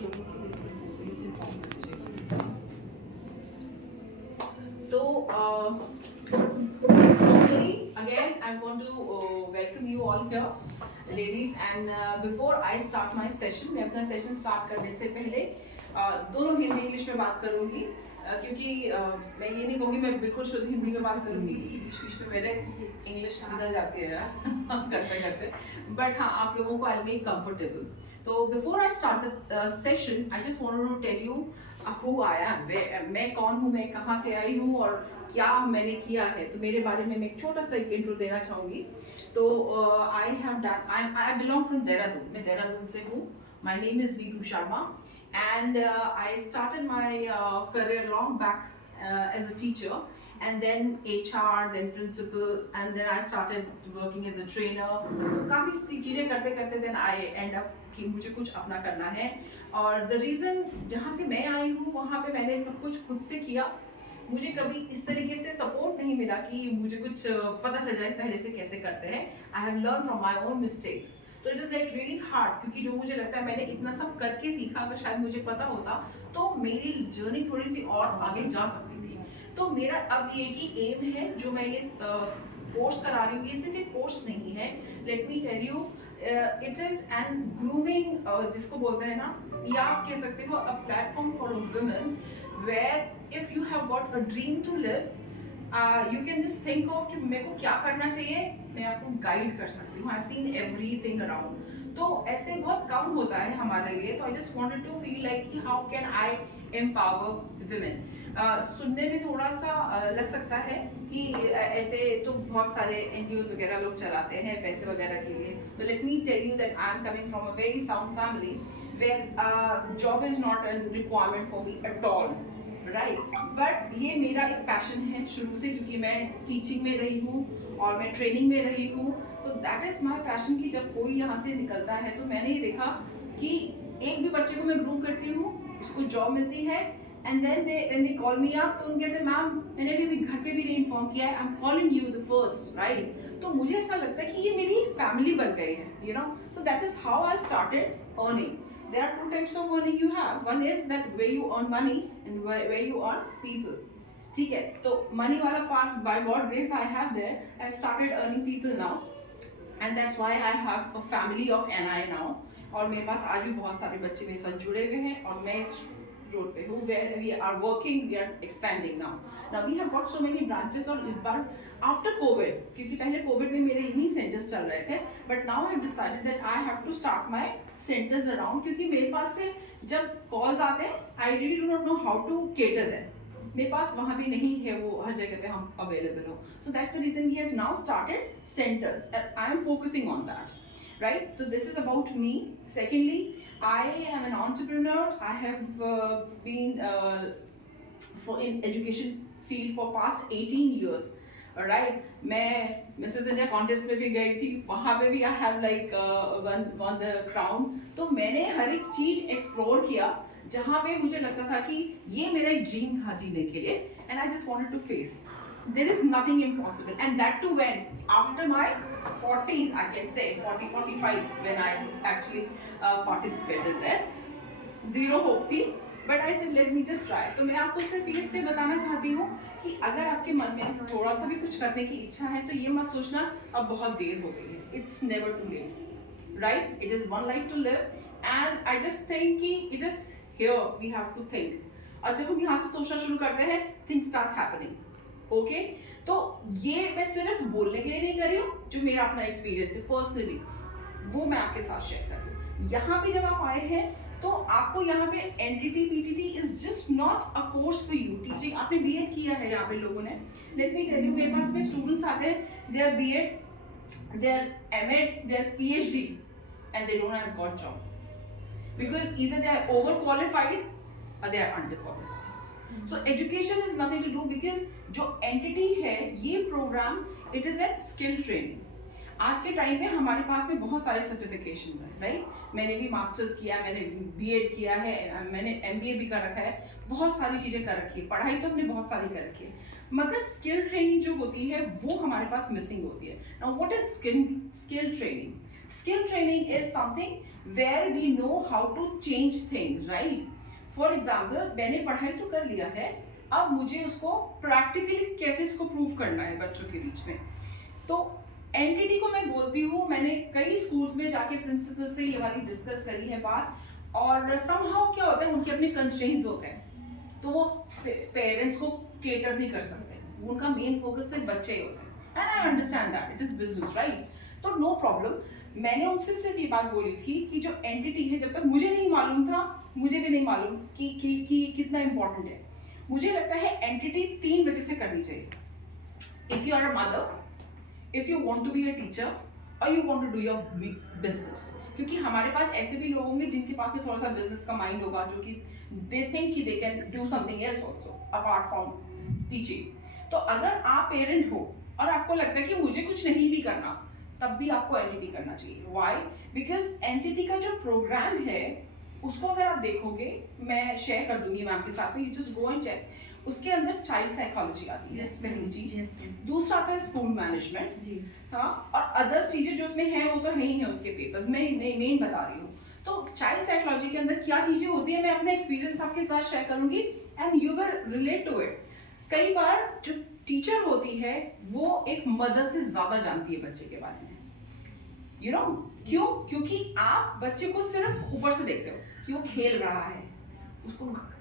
So, formally, again, I'm going to welcome you all here, ladies. And before I start my session, मैं अपना session start करने से पहले दोनों Hindi English में बात करूँगी, क्योंकि मैं ये नहीं कहूँगी मैं बिल्कुल शुद्ध हिंदी में बात करूँगी, क्योंकि बीच-बीच में मेरे इंग्लिश निकल जाती है करते-करते. But हाँ, आप लोगों को I'll make comfortable. तो before I start the session, I just wanted to tell you who I am. मैं कौन हूँ, मैं कहाँ से आई हूँ और क्या मैंने किया है. तो मेरे बारे में मैं एक छोटा सा एक इंट्रो देना चाहूँगी. तो I belong from देहरादून. मैं देहरादून से हूँ. My name is Neetu Sharma, and I started my career long back as a teacher, and then HR, then principal, and then I started working as a trainer. काफ़ी सी चीज़ें करते करते then I end up कि मुझे कुछ अपना करना है. और the reason जहाँ से मैं आई हूँ वहाँ पे मैंने सब कुछ खुद से किया. मुझे कभी इस तरीके से सपोर्ट नहीं मिला कि मुझे कुछ पता चल जाए पहले से कैसे करते हैं. I have learned from my own mistakes. तो it is like really hard, क्योंकि जो मुझे लगता है मैंने इतना सब करके सीखा, अगर शायद मुझे पता होता तो मेरी जर्नी थोड़ी सी और आगे जा सकती थी. तो मेरा अब ये कि एम है जो मैं ये कोर्स करा रही हूँ, ये सिर्फ एक कोर्स नहीं है. Let me tell you, it is an grooming, जिसको बोलते हैं ना, या आप कह सकते हो a platform for women where if you have got a dream to live, you can just think of कि मेरे को क्या करना चाहिए, मैं आपको गाइड कर सकती हूँ. I seen everything around. तो ऐसे बहुत कम होता है हमारे लिए. तो I just wanted to feel like कि how can I empower women. सुनने में थोड़ा सा लग सकता है कि ऐसे तो बहुत सारे एनजीओ वगैरह लोग चलाते हैं पैसे वगैरह के लिए. तो let me tell you that I am coming from a very sound family where job is not a requirement for me at all, right. But ये मेरा एक पैशन है शुरू से, क्योंकि मैं टीचिंग में रही हूँ और मैं ट्रेनिंग में रही हूँ. तो दैट इज माई पैशन कि जब कोई यहाँ से निकलता है तो मैंने ये देखा कि एक भी बच्चे को मैं ग्रूम करती हूँ, उसको जॉब मिलती है, and then when they call me up तो उनके कहते हैं मैम मैंने अभी घर पे भी नहीं इन्फॉर्म किया है, I am calling you the first, right. तो मुझे ऐसा लगता है कि ये मेरी फैमिली बन गई है, you know. So that is how I started earning. There are two types of earning you have. One is that where you earn money and where you earn people. ठीक है. तो money वाला part by God grace I have there. I've started earning people now, and that's why I have a family of NI now. और मेरे पास आज भी बहुत सारे बच्चे मेरे साथ जुड़े हुए हैं और मैं इस रोड पे हूँ where we are working, we are expanding now. Now we have got so many branches. और इस बार after COVID, क्योंकि पहले COVID में मेरे इन्हीं सेंटर्स चल रहे थे, but now I have decided that I have to start my centers around, क्योंकि मेरे पास से जब कॉल्स आते हैं I really do not know how to cater them. मेरे पास वहाँ भी नहीं है वो हर जगह पे हम अवेलेबल हो. So that's the reason we have now started centers and I am focusing on that. Right? So this is about me. Secondly, I am an entrepreneur. I have been in education field for past 18 years. Alright? मैं Mrs. India contest में भी गई थी. वहाँ पे भी I have like won the crown. तो मैंने हर एक चीज explore किया जहाँ पे मुझे लगता था कि ये मेरा एक ड्रीम था जीने के लिए. And I just wanted to face. There is nothing impossible, and that too when after my 40s, I can say 40-45 when I actually participated there. Zero hope थी, but I said let me just try. तो मैं आपको सिर्फ ये से बताना चाहती हूँ कि अगर आपके मन में थोड़ा सा भी कुछ करने की इच्छा है तो ये मत सोचना अब बहुत देर हो गई है. It's never too late, right? It is one life to live, and I just think कि it is here we have to think. और जब हम यहाँ से सोचना शुरू करते हैं, things start happening. ओके. तो ये मैं सिर्फ बोलने के लिए नहीं कर रही हूँ, जो मेरा अपना एक्सपीरियंस है पर्सनली वो मैं आपके साथ शेयर कर रही हूँ. यहाँ पे जब आप आए हैं तो आपको यहाँ पे NDT PTT is just not a course for you. Teaching आपने बीएड किया है यहाँ पे लोगों ने. लेट मी टेल यू, मेरे पास में स्टूडेंट्स आते हैं, they are BEd, they are MEd, they are PhD, and they don't have got job because either they are over qualified और they are under qualified. So education is nothing to do, because जो entity है ये program, it is a skill training. आज के time में हमारे पास में बहुत सारे सर्टिफिकेशन है, राइट? मैंने भी मास्टर्स किया, मैंने बीएड किया है, मैंने एमबीए भी कर रखा है, बहुत सारी चीजें कर रखी है, पढ़ाई तो हमने बहुत सारी कर रखी है, मगर स्किल ट्रेनिंग जो होती है वो हमारे पास मिसिंग होती है। Now what is skill training? Skill training is something where we know how to change things, right? For example, मैंने पढ़ाई तो कर लिया है, अब मुझे उसको प्रैक्टिकली कैसे इसको प्रूव करना है बच्चों के बीच में। तो एनटीटी को मैं बोलती हूँ, मैंने कई स्कूल्स में जाके प्रिंसिपल से ये वाली डिस्कस करी है बात, और समहाउ क्या होता है, उनके अपने कंस्ट्रेंट्स होते हैं, तो वो पेरेंट्स को केटर नहीं कर सकते, उनका मेन फोकस सिर्फ बच्चे ही होते हैं, and I understand that it is business, right? तो नो प्रॉब्लम। मैंने उनसे सिर्फ ये बात बोली थी कि जो एंटिटी है, जब तक मुझे नहीं मालूम था, मुझे भी नहीं मालूम कि कितना इंपॉर्टेंट है, मुझे लगता है एंटिटी 3 वजह से करनी चाहिए। If you are a mother, if you want to be a teacher or you want to do your business, क्योंकि हमारे पास ऐसे भी लोग होंगे जिनके पास में थोड़ा सा बिजनेस का माइंड होगा, जो कि they think कि they can do something else also apart from teaching। तो अगर आप पेरेंट हो और आपको लगता है कि मुझे कुछ नहीं भी करना, तब भी आपको एंटिटी करना चाहिए। Why? Because एंटिटी का जो प्रोग्राम है उसको अगर आप देखोगे, मैं शेयर कर दूंगी मैम के साथ में, you just go and check. उसके अंदर चाइल्ड साइकोलॉजी आती है, पहली चीज। दूसरा आता है स्कूल मैनेजमेंट, हाँ, और अदर चीजें जो उसमें है वो तो है ही है उसके पेपर्स में, मैं मेन बता रही हूँ। तो चाइल्ड साइकोलॉजी के अंदर क्या चीजें होती है, मैं अपना एक्सपीरियंस आपके साथ शेयर करूंगी and you will relate to it. कई बार जो टीचर होती है वो एक मदर से ज्यादा जानती है बच्चे के बारे में, यू नो क्यों? क्योंकि आप बच्चे को सिर्फ ऊपर से देखते हो कि वो खेल रहा है,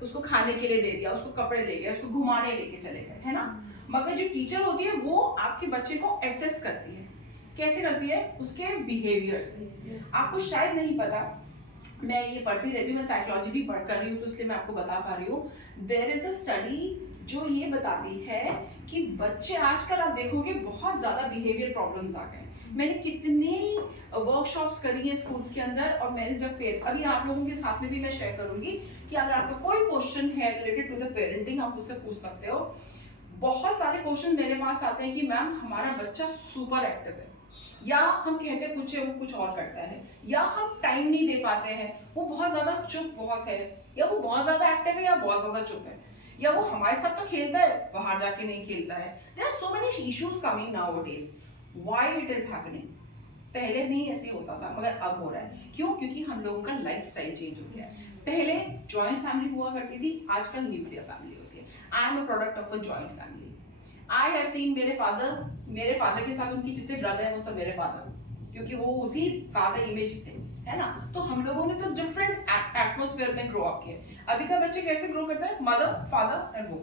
उसको खाने के लिए दे दिया, उसको कपड़े ले गए, उसको घुमाने लेके चले गए, है ना? मगर जो टीचर होती है वो आपके बच्चे को एसेस करती है। कैसे करती है? उसके बिहेवियर से। आपको शायद नहीं पता, मैं ये पढ़ती रहती हूँ, मैं साइकोलॉजी भी पढ़ कर रही हूँ, तो इसलिए मैं आपको बता पा रही हूँ। देयर इज अ स्टडी जो ये बताती है कि बच्चे आजकल आप देखोगे बहुत ज्यादा बिहेवियर प्रॉब्लम्स आ गए। मैंने कितनी वर्कशॉप्स करी है स्कूल्स के अंदर, और मैंने जब अभी आप लोगों के साथ में भी मैं शेयर करूंगी कि अगर आपका कोई क्वेश्चन है रिलेटेड टू द पेरेंटिंग, आप उससे पूछ सकते हो। बहुत सारे क्वेश्चन मेरे पास आते हैं कि मैम हमारा बच्चा सुपर एक्टिव है, या हम कहते हैं कुछ है वो कुछ और करता है, या हम टाइम नहीं दे पाते हैं, वो बहुत ज्यादा चुप बहुत है, या वो बहुत ज्यादा एक्टिव है या बहुत ज्यादा चुप है, या वो हमारे साथ तो खेलता है बाहर जाके नहीं खेलता है। There are so many issues coming nowadays. Why it is happening? पहले नहीं ऐसे होता था, मगर अब हो रहा है। क्यों? क्योंकि हम लोगों का लाइफस्टाइल चेंज हो गया है। पहले जॉइंट फैमिली हुआ करती थी, आजकल न्यूक्लियर फैमिली होती है। I am a product of a joint family. I have seen मेरे फादर के साथ उनकी जितने ब्रदर हैं वो सब मेरे फादर, क्योंकि वो उसी फादर इमेज थे, है ना? तो हम लोगों ने तो डिफरेंट एटमॉस्फेयर में ग्रो अप किया। अभी का बच्चे कैसे ग्रो करता है? मदर, फादर एंड वो,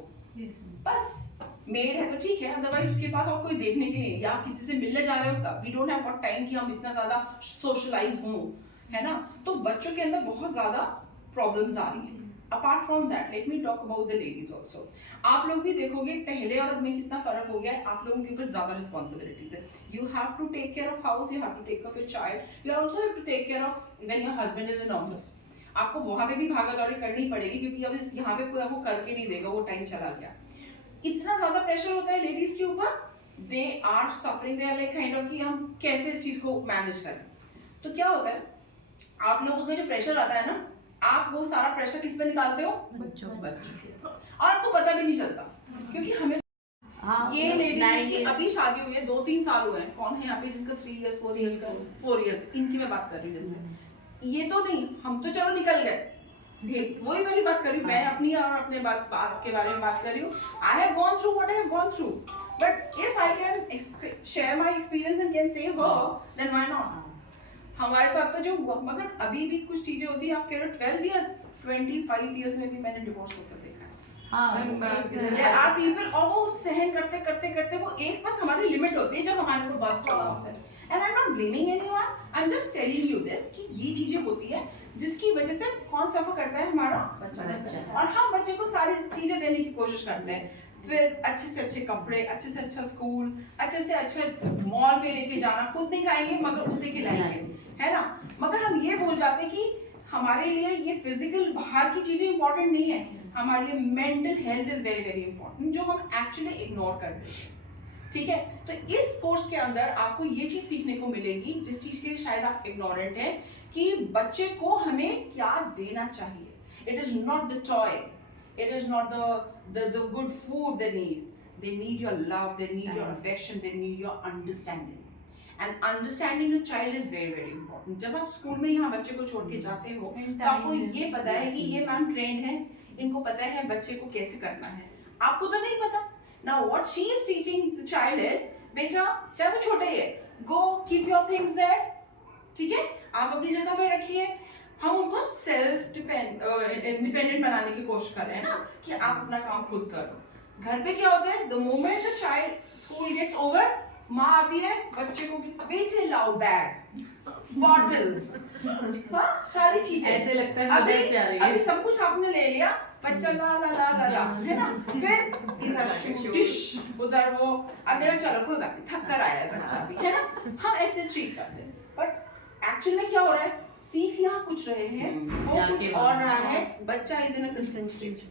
बस। मेड है तो ठीक है, अदरवाइज उसके पास और कोई देखने के लिए, या किसी से मिलने जा रहे हो तब we don't have got time कि हम इतना ज्यादा सोशलाइज हों, है ना? तो बच्चों के अंदर बहुत ज्यादा प्रॉब्लम्स आ रही है। Apart from that, let me talk about the ladies also. आप लोग भी देखोगे पहले और अब में कितना फर्क हो गया है। आप लोगों के ऊपर ज्यादा रिस्पॉन्सिबिलिटीज है। You have to take care of house, you have to take care of your child, you also have to take care of when your husband is in office. आपको वहां पे भी भागा दौड़ी करनी पड़ेगी, क्योंकि अब यहाँ पे कोई आपको करके नहीं देगा, वो टाइम चला गया। इतना ज्यादा प्रेशर होता है लेडीज के ऊपर, they are suffering, they are like kind of कि हम कैसे इस चीज को मैनेज करें। तो क्या होता है, आप लोगों का जो प्रेशर आता है ना, आप वो सारा प्रेशर किस पे निकालते हो? बच्चों पे। और आपको पता भी नहीं चलता, क्योंकि हमें ये लेडीज जिसकी अभी शादी हुई है, 2-3 साल हुए हैं, कौन है यहाँ पे जिसका 3 इयर्स 4 इयर्स का 4 इयर्स, इनकी मैं बात कर रही हूँ। जैसे ये तो नहीं, हम तो चलो निकल गए, वही वाली बात कर रही हूँ मैं, अपनी और अपने बात के बारे में बात कर रही हूँ। I have gone through what I have gone through, but if I can share my experience and can save her, then why not? हमारे साथ तो जो हुआ, मगर अभी भी कुछ चीजें होती है। आप कह रहे हो 12 इयर्स, 25 इयर्स में भी मैंने डिवोर्स होता देखा है। आप इवन और वो सहन करते करते करते वो एक बस हमारी लिमिट होती है जब हमारे को बस होना होता है। And I am not blaming anyone, I am just telling you this कि ये चीजें होती है जिसकी वजह से कौन सफर करता है? हमारा बच्चा। और हम बच्चे को सारी चीजें देने की कोशिश करते हैं, फिर अच्छे से अच्छे कपड़े, अच्छे से अच्छा स्कूल, अच्छे से अच्छे मॉल पे लेके जाना, खुद नहीं खाएंगे मगर उसे खिलाएंगे, है ना? मगर हम ये भूल जाते हैं कि हमारे लिए ये फिजिकल बाहर की चीजें इंपॉर्टेंट नहीं है, हमारे लिए mental health is very very important, जो हम एक्चुअली इग्नोर करते हैं। ठीक है, तो इस कोर्स के अंदर आपको ये चीज सीखने को मिलेगी जिस चीज के लिए शायद आप इग्नोरेंट हैं, कि बच्चे को हमें क्या देना चाहिए. It is not the toy, it is not the good food they need your love, they need your affection, they need your understanding. And understanding a child is very very important. जब आप school में यहाँ बच्चे को छोड़ के जाते हो तो आपको ये पता है कि ये मैम ट्रेंड है, इनको पता है बच्चे को कैसे करना है, आपको तो नहीं पता. Now what she is teaching the child is, बेटा चाहे वो छोटे ही है, go keep your things there, ठीक है, आप अपनी जगह पे रखिए. हम उनको सेल्फ इंडिपेंडेंट बनाने की कोशिश कर रहे हैं ना, कि आप अपना काम खुद करो. घर पे क्या होता है, the moment the child school gets over, माँ आती है बच्चे को बेचे लाओ बैग, बॉटल्स, सारी चीजें, ऐसे लगता है बदल जा रही है. अभी सब कुछ आपने ले लिया, बच्चा ला ला ला ला ला, है ना, फिर इधर डिश उधर वो, अब मेरा चलो कोई बात नहीं, थक कर आया है बच्चा भी, है ना, हम ऐसे ट्रीट करते हैं. बट एक्चुअली में क्या हो रहा है, सीख यहाँ कुछ रहे हैं, वो कुछ और रहा है, बच्चा is in a concern stage.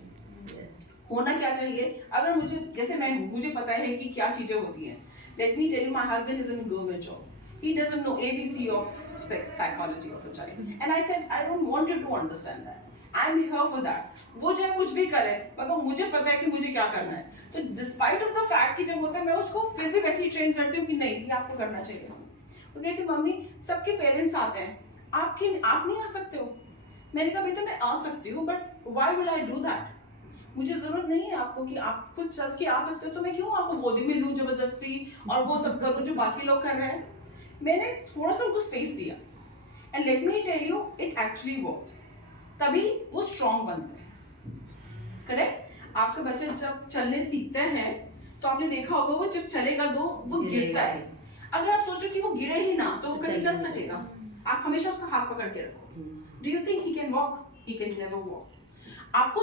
होना क्या चाहिए, अगर मुझे जैसे मुझे पता है कि क्या चीजें होती हैं. Let me tell you, my husband is in government job, he doesn't know ABC of psychology of a child, and I said I don't want you to understand that, I'm here for that. वो चाहे कुछ भी करे, मगर मुझे पता है कि मुझे क्या करना है. तो डिस्पाइट ऑफ द फैक्ट कि जब होता है मैं उसको फिर भी वैसे ही ट्रेन करती हूँ कि नहीं ये आपको करना चाहिए. वो कहती मम्मी सबके पेरेंट्स आते हैं, आप नहीं आ सकते हो. मैंने कहा बेटा मैं आ सकती हूँ, but why will I do that, मुझे जरूरत नहीं है आपको कि आप खुद चल के आ सकते हो, तो मैं क्यों आपको गोदी में लूं जबरदस्ती और वो सब करूं जो बाकी लोग कर रहे हैं. मैंने थोड़ा सा उनको स्पेस दिया, and let me tell you it actually work. तभी वो स्ट्रॉन्ग बनते हैं. करेक्ट, आपके बच्चे जब चलने सीखते हैं तो आपने देखा होगा वो जब चलेगा तो वो गिरता है. अगर आप सोचो कि वो गिरे ही ना तो वो कभी चल सकेगा, आप हमेशा उसका हाथ पकड़ के रखो. Do you think he can walk, he can never walk. आपको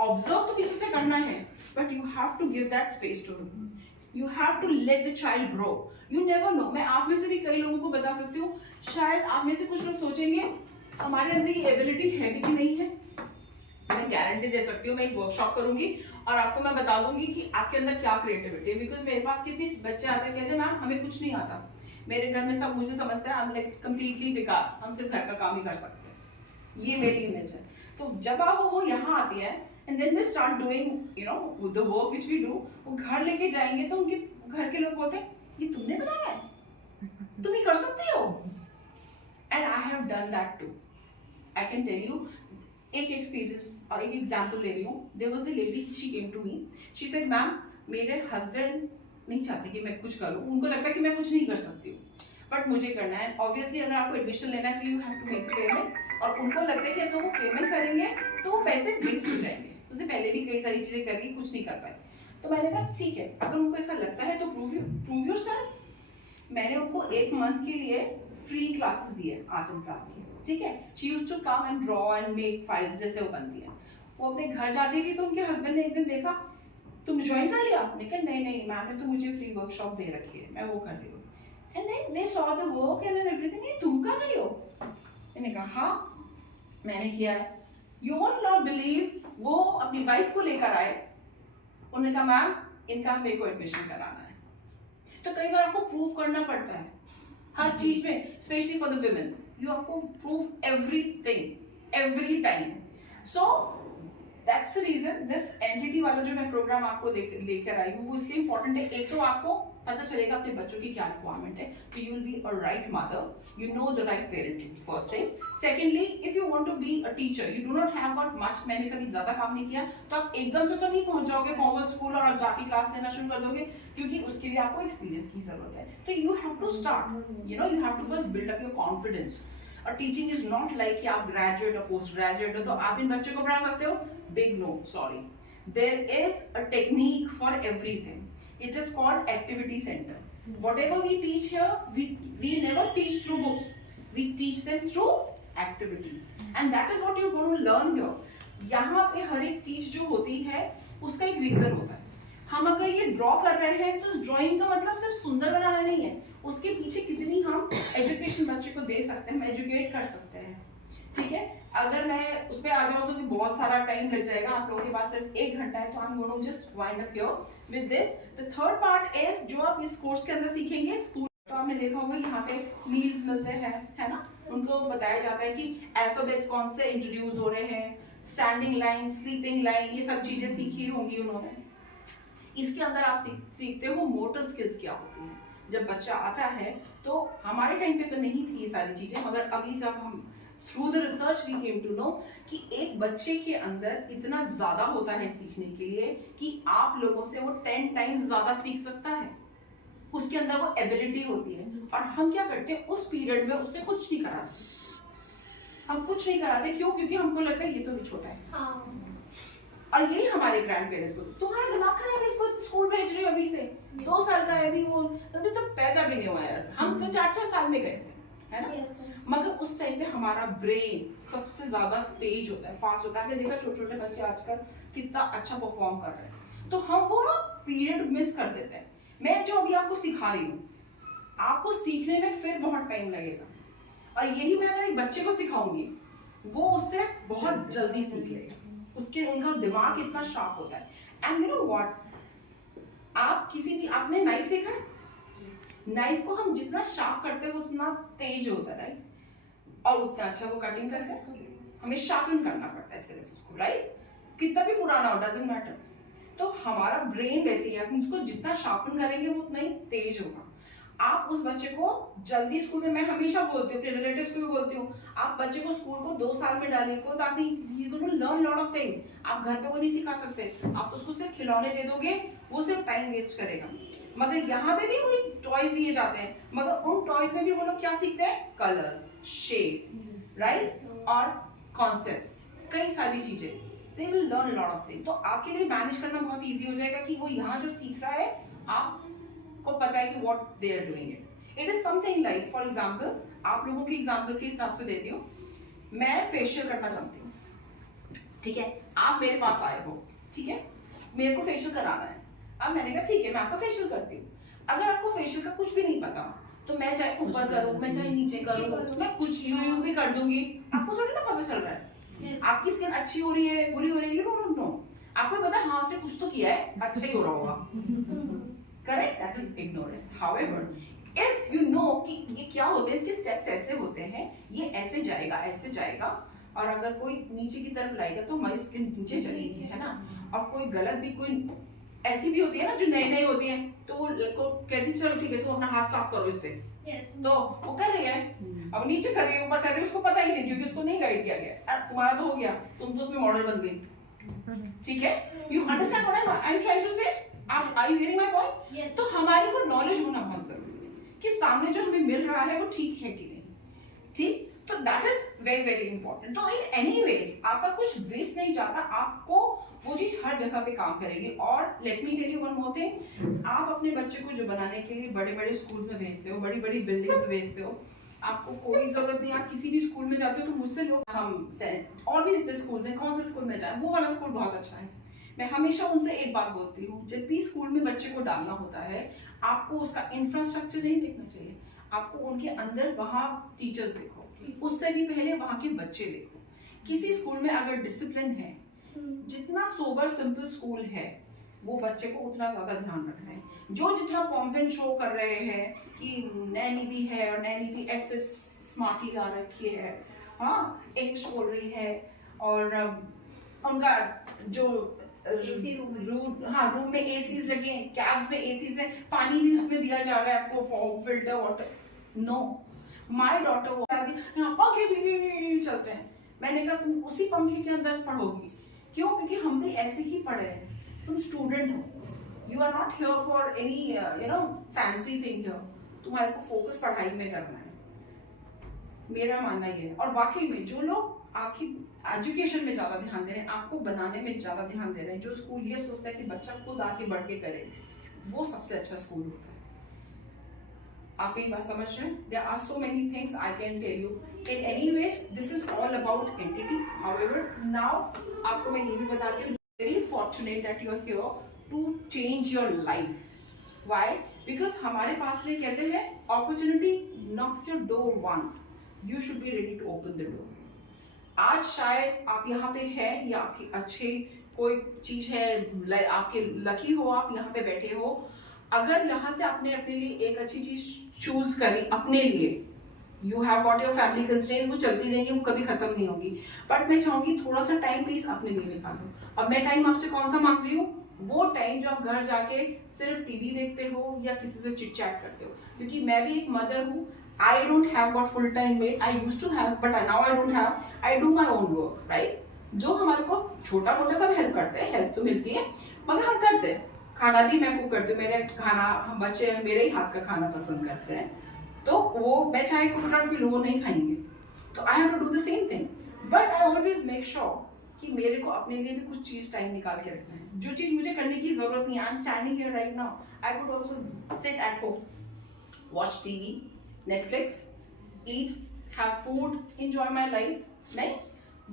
ऑब्जर्व तो पीछे से करना है, but you have to give that space to him. You have to let the child grow. You never know, मैं आप में से भी कई लोगों को बता सकती हूँ, शायद आप में से कुछ लोग सोचेंगे हमारे अंदर ये एबिलिटी है भी कि नहीं है. मैं गारंटी दे सकती हूँ, मैं एक वर्कशॉप करूंगी और आपको मैं बता दूंगी कि आपके अंदर क्या क्रिएटिविटी है. बिकॉज मेरे पास कितने बच्चे आते हैं, कहते हैं मैम हमें कुछ नहीं आता, मेरे घर में सब मुझे समझते हैं, I'm like completely बेकार, हम सिर्फ घर का काम ही कर सकते हैं. ये मेरी इमेज है. तो जब आप वो यहाँ आती है and then they start doing you know the work which we do, वो घर लेके जाएंगे तो उनके घर के लोग बोलते हैं ये तुमने बनाया है, तुम ही कर सकती हो. and I have done that too. I can tell you एक एक्सपीरियंस और एक एग्जांपल ले रही हूँ. there was a lady, she came to me, she said ma'am मेरे हस्बैंड नहीं चाहते कि मैं कुछ करूँ, उनको लगता है कि मैं कुछ नहीं कर सकती हूँ, बट मुझे करना है. ऑब्वियसली अगर आपको एडमिशन लेना है तो you have to make payment, और उनको लगता है कि अगर वो पेमेंट करेंगे तो वो पैसे वेस्ट हो जाएंगे. उसने पहले भी कई सारी चीजें करी, कुछ नहीं कर पाए. तो मैंने कहा ठीक है, अगर उनको ऐसा लगता है तो प्रूव योरसेल्फ. मैंने उनको 1 मंथ के लिए फ्री क्लासेस दिए आर्ट एंड क्राफ्ट की. ठीक है, she used to come and draw and make files जैसे वो बनती है. वो अपने घर जाती थी तो उनके हस्बैंड ने एक दिन देखा, तुम ज्वाइन कर लिया. मैंने कहा नहीं मैम ने तो मुझे फ्री वर्कशॉप दे रखी है, मैं वो कर रही हूँ. And then they saw the work and everything. ये तुम कर रही हो? मैंने कहा हाँ मैंने किया है. यू वोंट नॉट बिलीव, वो अपनी वाइफ को लेकर आए, उन्होंने कहा मैम इनका मेरे को एडमिशन कराना है. तो कई बार आपको प्रूव करना पड़ता है हर चीज में, specially for the women. You आपको prove everything every time. So that's the reason this entity वाला जो मैं प्रोग्राम आपको लेकर आई हूँ वो इसलिए इंपॉर्टेंट है. एक तो आपको पता चलेगा अपने बच्चों की क्या रिक्वायरमेंट है, तो you will be a right mother, you know the right parenting, first thing. Secondly, if you want to be a teacher, you do not have got much, मैंने कभी ज्यादा काम नहीं किया, तो आप एकदम से तो नहीं पहुंच जाओगे फॉर्मल स्कूल और आप जाके क्लास लेना शुरू कर दोगे, क्योंकि उसके लिए आपको एक्सपीरियंस की जरूरत है. तो you have to start, you know, you have to first build up your confidence. और टीचिंग इज नॉट लाइक कि आप ग्रेजुएट और पोस्ट ग्रेजुएट हो तो आप इन बच्चों को पढ़ा सकते हो. Big no, sorry. There is a technique for everything. It is called activity center. Whatever we teach here, we never teach through books. We teach them through activities, and that is what you're going to learn here. यहाँ पे हर एक चीज जो होती है उसका एक reason होता है. हम अगर ये ड्रॉ कर रहे हैं तो ड्राइंग का मतलब सिर्फ सुंदर बनाना नहीं है, उसके पीछे कितनी हम एजुकेशन बच्चे को दे सकते हैं, हम एजुकेट कर सकते हैं. ठीक है, अगर मैं उस पे आ जाऊँ तो बहुत सारा टाइम लग जाएगा, आप लोगों के पास सिर्फ 1 घंटा है, तो I am going to just wind up here with this. The third part is जो आप इस कोर्स के अंदर सीखेंगे, स्कूल तो आपने देखा होगा यहाँ पे मील्स मिलते हैं, है ना, उनको बताया जाता है कि अल्फाबेट्स कौन से इंट्रोड्यूस हो रहे हैं, स्टैंडिंग लाइन, स्लीपिंग लाइन, ये सब चीजें सीखी होंगी उन्होंने। इसके अंदर आप सीखते हो मोटर स्किल्स क्या होती हैं। जब बच्चा आता है तो हमारे टाइम पे तो नहीं थी ये सारी चीजें, मगर अभी जब हम through the research we came to know कि एक बच्चे के अंदर इतना ज्यादा होता है सीखने के लिए कि आप लोगों से वो 10 टाइम्स ज्यादा सीख सकता है, उसके अंदर वो एबिलिटी होती है। और हम क्या करते हैं उस पीरियड में उससे कुछ नहीं कराते, हम कुछ नहीं कराते, क्यों? क्योंकि हमको लगता है ये तो भी छोटा है। हाँ। और यही हमारे ग्रैंड पेरेंट्स को, तुम्हारा दिमाग खराब है, इसको स्कूल भेज रही हो अभी से, 2 साल का है अभी, वो अभी तो पैदा भी नहीं हुआ यार, हम तो 4-4 साल में गए थे, है ना। yes, मगर उस टाइम पे हमारा ब्रेन सबसे ज्यादा तेज होता है, फास्ट होता है। आपने देखा छोटे छोटे बच्चे आजकल कितना अच्छा परफॉर्म कर रहे हैं, तो हम वो ना पीरियड मिस कर देते हैं। मैं जो अभी आपको सिखा रही हूँ, आपको सीखने में फिर बहुत टाइम लगेगा, और यही मैं अगर एक बच्चे को सिखाऊंगी वो उससे बहुत जल्दी सीख लेगा, उसके उनका दिमाग इतना शार्प होता है। एंड यू नो व्हाट, आप किसी भी, आपने नाइफ देखा है, नाइफ को हम जितना शार्प करते हैं वो उतना तेज होता है, राइट, और उतना अच्छा वो कटिंग करके हमें शार्पन करना पड़ता है सिर्फ उसको, राइट, कितना भी पुराना हो, डजंट मैटर। तो हमारा ब्रेन वैसे ही है, हम उसको जितना शार्पन करेंगे वो उतना ही तेज होगा। आप उस बच्चे को जल्दी स्कूल में, मैं हमेशा बोलती हूँ, अपने रिलेटिव्स को भी बोलती हूँ, आप बच्चे को स्कूल को 2 साल में डालिए, कोई बात नहीं, he will learn lot of things. आप घर पे वो नहीं सिखा सकते, आप उसको सिर्फ खिलौने दे दोगे, वो सिर्फ टाइम वेस्ट करेगा। मगर यहाँ पे भी वही टॉयज दिए जाते हैं, मगर उन टॉयज में भी वो लोग क्या सीखते हैं, कलर्स, शेप, राइट, और कॉन्सेप्ट्स, कई सारी चीजें, they will learn lot of things. तो आपके लिए मैनेज करना बहुत ईजी हो जाएगा कि वो यहाँ जो सीख रहा है आपको पता है कि what they are doing it. It is something like, for example, आप लोगों के एग्जांपल के हिसाब से देती हूँ, मैं फेशियल करना चाहती हूँ, ठीक है, आप मेरे पास आए हो, ठीक है, मेरे को फेशियल कराना है। अब मैंने कहा ठीक है, मैं आपका फेशियल करती हूँ। अगर आपको फेशियल का कुछ भी नहीं पता, तो मैं चाहे ऊपर करूँ, मैं चाहे नीचे करूँ, मैं कुछ यूं भी कर दूंगी, आपको थोड़ी ना पता चल रहा है आपकी स्किन अच्छी हो रही है, बुरी हो रही है, यू डोंट नो। आपको पता है हाँ उसने कुछ तो किया है, अच्छा ही हो रहा होगा, correct, that is ignorance. However, if you know कि ये क्या होते हैं, इसके स्टेप्स ऐसे होते हैं, ये ऐसे जाएगा, ऐसे जाएगा, और अगर कोई नीचे की तरफ लाएगा तो हमारी स्किन नीचे चलेगी, है ना। और कोई गलत भी, कोई ऐसी भी होती है ना जो नए नए होती हैं, तो वो कहती चलो ठीक है, तो अपना हाथ साफ करो इस पे, तो वो कर रही है, अब नीचे कर रही है, ऊपर कर रही है, उसको पता ही नहीं, क्योंकि उसको नहीं गाइड किया गया। तुम्हारा तो हो गया, तुम तो उसमें मॉडल बन गई, ठीक है। You understand what I am trying to say, are you hearing my point? तो हमारे को नॉलेज होना बहुत जरूरी है कि सामने जो हमें मिल रहा है वो ठीक है कि नहीं, ठीक, तो that is very very important. तो इन एनी वेज आपका कुछ वेस्ट नहीं जाता, आपको वो चीज हर जगह पे काम करेगी। और let me tell you one more thing, आप अपने बच्चे को जो बनाने के लिए बड़े बड़े स्कूल में भेजते हो, बड़ी बड़ी बिल्डिंग्स में भेजते हो, आपको कोई जरूरत नहीं, आप किसी भी स्कूल में जाते हो तो मुझसे लोग, हम और भी स्कूल हैं, कौन से स्कूल में जाए, वो वाला स्कूल बहुत अच्छा है। मैं हमेशा उनसे एक बात बोलती हूँ, जब भी स्कूल में बच्चे को डालना होता है, आपको उसका इंफ्रास्ट्रक्चर नहीं देखना चाहिए, आपको उनके अंदर वहाँ टीचर्स देखो, उससे भी पहले वहाँ के बच्चे देखो। किसी स्कूल में अगर डिसिप्लिन है, जितना सोबर सिंपल स्कूल है, वो बच्चे को उतना ज्यादा ध्यान रखना है। जो जितना पॉम्प शो कर रहे हैं कि नैनी भी है और नैनी भी ऐसे स्मार्टली आ रखी है, हाँ इंग्लिश बोल रही है, और उनका जो रूम में एसीज लगे हैं, कैब्स में एसीज है, पानी भी उसमें दिया जा रहा है आपको, filter water. No, my daughter वो यहाँ पंखे भी चलते हैं। मैंने कहा तुम उसी पंखे के अंदर पढ़ोगी, क्यों? क्योंकि हम भी ऐसे ही पढ़े हैं, तुम स्टूडेंट हो, you are not here for any you know fancy thing here, तुम्हारे को फोकस पढ़ाई में करना है, मेरा मानना ये है। और वाकई में जो लोग आपकी एजुकेशन में ज्यादा ध्यान दे रहे हैं, आपको बनाने में ज्यादा ध्यान दे रहे हैं, जो स्कूल ये सोचता है कि बच्चा खुद आके बढ़ के करे, वो सबसे अच्छा स्कूल होता है। आप मेरी बात समझ रहे हैं? There are so many things I can tell you. In any ways, this is all about entity. However, now आपको मैं ये भी बताती हूँ, very fortunate that you are here to change your life. Why? Because हमारे पास में कहते हैं opportunity knocks your door once. You should be ready to open the door. आज शायद आप यहाँ पे हैं या आपकी अच्छी कोई चीज है, आपके लकी हो, आप यहाँ पे बैठे हो। अगर यहाँ से आपने अपने लिए एक अच्छी चीज चूज करी अपने लिए, you have got your family constraints, वो चलती रहेंगी, वो कभी खत्म नहीं होगी। बट मैं चाहूंगी थोड़ा सा टाइम प्लीज अपने लिए निकालो। अब मैं टाइम आपसे कौन सा मांग रही हूँ? वो टाइम जो आप घर जाके सिर्फ टीवी देखते हो या किसी से चिट चैट करते हो। क्योंकि मैं भी एक मदर हूँ, I don't have got full time maid. I used to have, but now I don't have. I do my own work, right? जो हमारे को छोटा मोटा सब हेल्प करते हैं, हेल्प तो मिलती है, मगर हम करते हैं। खाना भी मैं कुक करती हूँ, मेरे खाना बच्चे मेरे ही हाथ का खाना पसंद करते हैं, तो वो मैं चाहे कुक कर भी लूँ, वो नहीं खाएंगे, तो I have to do the same thing. But I always make sure कि मेरे को अपने लिए भी कुछ चीज टाइम निकाल के रखना है। जो चीज मुझे करने की जरूरत नहीं है, I am standing here right now, I could also sit at home, watch TV, Netflix, eat, have food, enjoy my life, नहीं?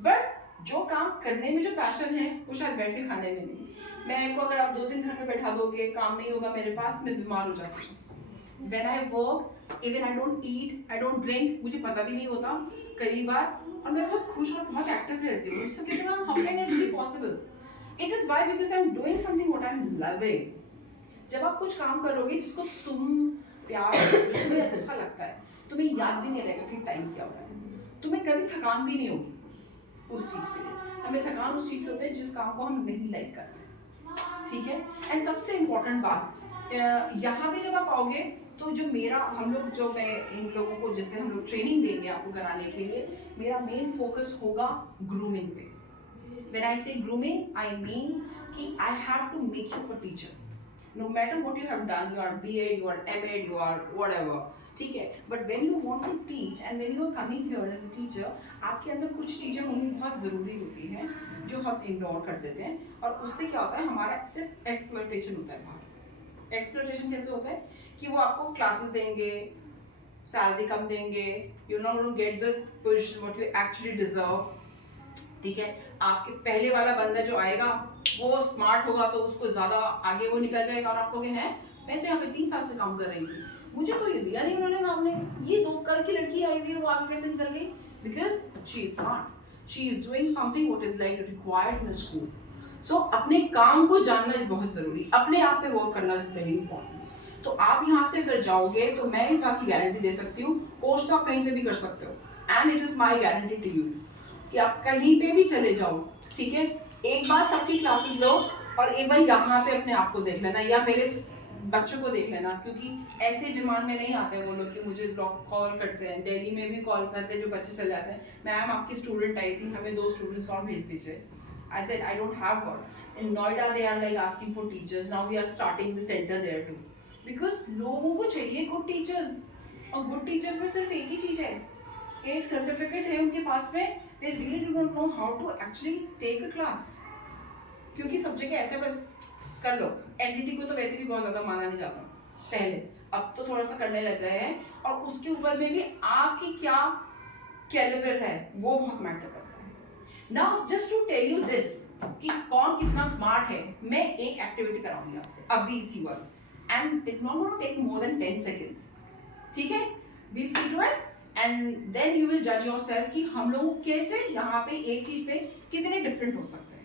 But जो काम करने में जो पैशन है, वो शायद बैठ के खाने में नहीं। मैं को अगर आप 2 दिन घर में बैठा दोगे, काम नहीं होगा मेरे पास, मैं बीमार हो जाती हूँ। When I work, even I don't eat, I don't drink, मुझे पता भी नहीं होता कई बार, और मैं बहुत खुश और बहुत एक्टिव रहती हूँ। मुझसे कहते हैं, how can it be possible? It is why because I'm doing something what I'm loving. जब आप कुछ काम करोगे जिसको तुम प्यार तुम्हें अच्छा लगता है, तुम्हें याद भी नहीं रहेगा कि टाइम क्या हो रहा है, तुम्हें कभी थकान भी नहीं होगी उस चीज के लिए। हमें थकान उस चीज से होती है जिस काम को हम नहीं लाइक करते, ठीक है। एंड सबसे इम्पोर्टेंट बात, यहाँ पे जब आप आओगे तो जो मेरा हम लोग जो मैं इन लोगों को जैसे हम लोग ट्रेनिंग देंगे आपको कराने के लिए, मेरा मेन फोकस होगा ग्रूमिंग पे। When I say grooming, I mean कि I have to make you a teacher. No matter what you have done, you are BEd, you are MEd, you are whatever, ठीक है। But when you want to teach and when you are coming here as a teacher, आपके अंदर कुछ चीजें होनी बहुत जरूरी होती हैं जो हम इग्नोर कर देते हैं, और उससे क्या होता है, हमारा सिर्फ एक्सप्लॉयटेशन होता है बाहर। एक्सप्लॉयटेशन कैसे होता है कि वो आपको क्लासेस देंगे, सैलरी कम देंगे, you know to get the position what you actually deserve, ठीक है। आपके पहले वाला बंदा जो आएगा वो स्मार्ट होगा तो उसको ज्यादा आगे वो निकल जाएगा, और आपको क्या है, मैं तो यहाँ पे 3 साल से काम कर रही थी, मुझे तो ये दिया नहीं उन्होंने काम ने, ये 2 कल की लड़की आई हुई है वो आगे कैसे निकल गई? Because she is smart, she is doing something what is like required in school. So अपने काम को जानना इज बहुत जरूरी, अपने आप पे वर्क करना इज वेरी इंपॉर्टेंट। तो आप यहाँ से अगर जाओगे तो मैं इस बात की गारंटी दे सकती हूँ, कोर्स तो आप कहीं से भी कर सकते हो, and it is my guarantee to you कि आप कहीं पे भी चले जाओ, ठीक है, एक बार सबकी क्लासेस लो और एक बार यहाँ पे अपने आप को देख लेना या मेरे बच्चों को देख लेना, क्योंकि ऐसे डिमांड में नहीं आते वो लोग कि मुझे कॉल करते हैं, दिल्ली में भी कॉल करते हैं जो बच्चे चले जाते हैं, मैम आपकी स्टूडेंट आई थी, हमें 2 स्टूडेंट्स और भेज दीजिए। I said I don't have one. In Noida they are like asking for teachers. Now we are starting the center there too. Because लोगों को चाहिए good teachers, और good teachers में सिर्फ एक ही चीज है, एक सर्टिफिकेट है उनके पास में, they really don't know how to actually take a class. क्योंकि सब्जेक्ट ऐसे बस कर लो, एनडीटी को तो वैसे भी बहुत ज्यादा माना नहीं जाता पहले, अब तो थोड़ा सा करने लग गए हैं, और उसके ऊपर में भी आपकी क्या कैलिबर है वो बहुत मैटर करता है। Now just to tell you this कि कौन कितना स्मार्ट है, मैं एक एक्टिविटी कराऊंगी आपसे अभी इसी वक्त, and it not going to take more than 10 seconds, ठीक है। We'll see to it and then you will जज योरसेल्फ कि हम लोग कैसे यहाँ पे एक चीज पे कितने डिफरेंट हो सकते हैं।